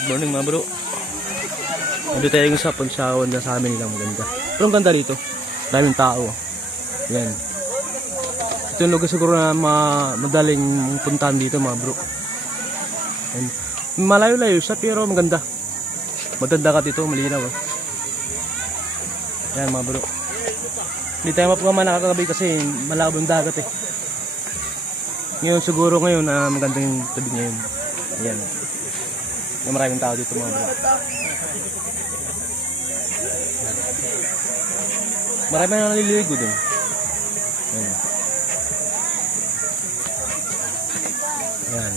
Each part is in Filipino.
Good morning mga bro. Nandito tayo sa Pagsawan na sa amin nilang maganda. Pero ang ganda rito. Daming tao. Yan. Ito yung lugar siguro na madaling puntahan dito mga bro. Yan. Malayo-layo siya pero maganda. Maganda ka dito, malinaw. Yan mga bro. Hindi tayo mapagaman nakakagabi kasi malabo yung dagat eh. Ngayon siguro ngayon maganda yung tabi ngayon. Ayan. May maraming tao dito mga bro. Marami na naliligo din. Ayan. Ayan.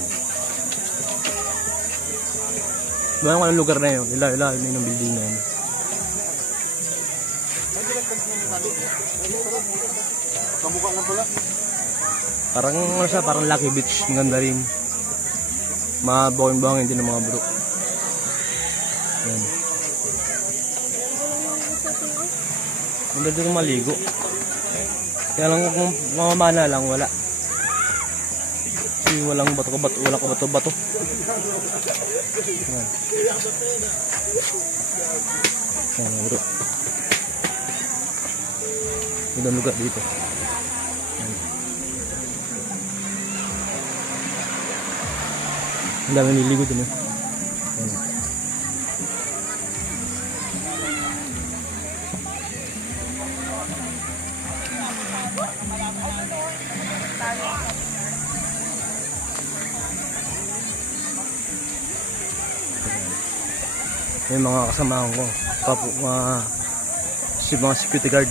Bayan ko ng lugar na yun. Ilaw yun yung building na yun. Kamukha na pala. Parang ano siya, parang Lucky Beach. Maganda rin. Mabawin-bawin din ng mga bro. Ayan. Maganda din maligo. Kaya lang kung mamamana lang, wala. Kasi walang bato-bato. Wala ka bato-bato. Ayan. Ayan bro. Magandang lugar dito. Ayan. Ang dami niligo din eh. Ayan. May mga kasamahan ko, mga security guard.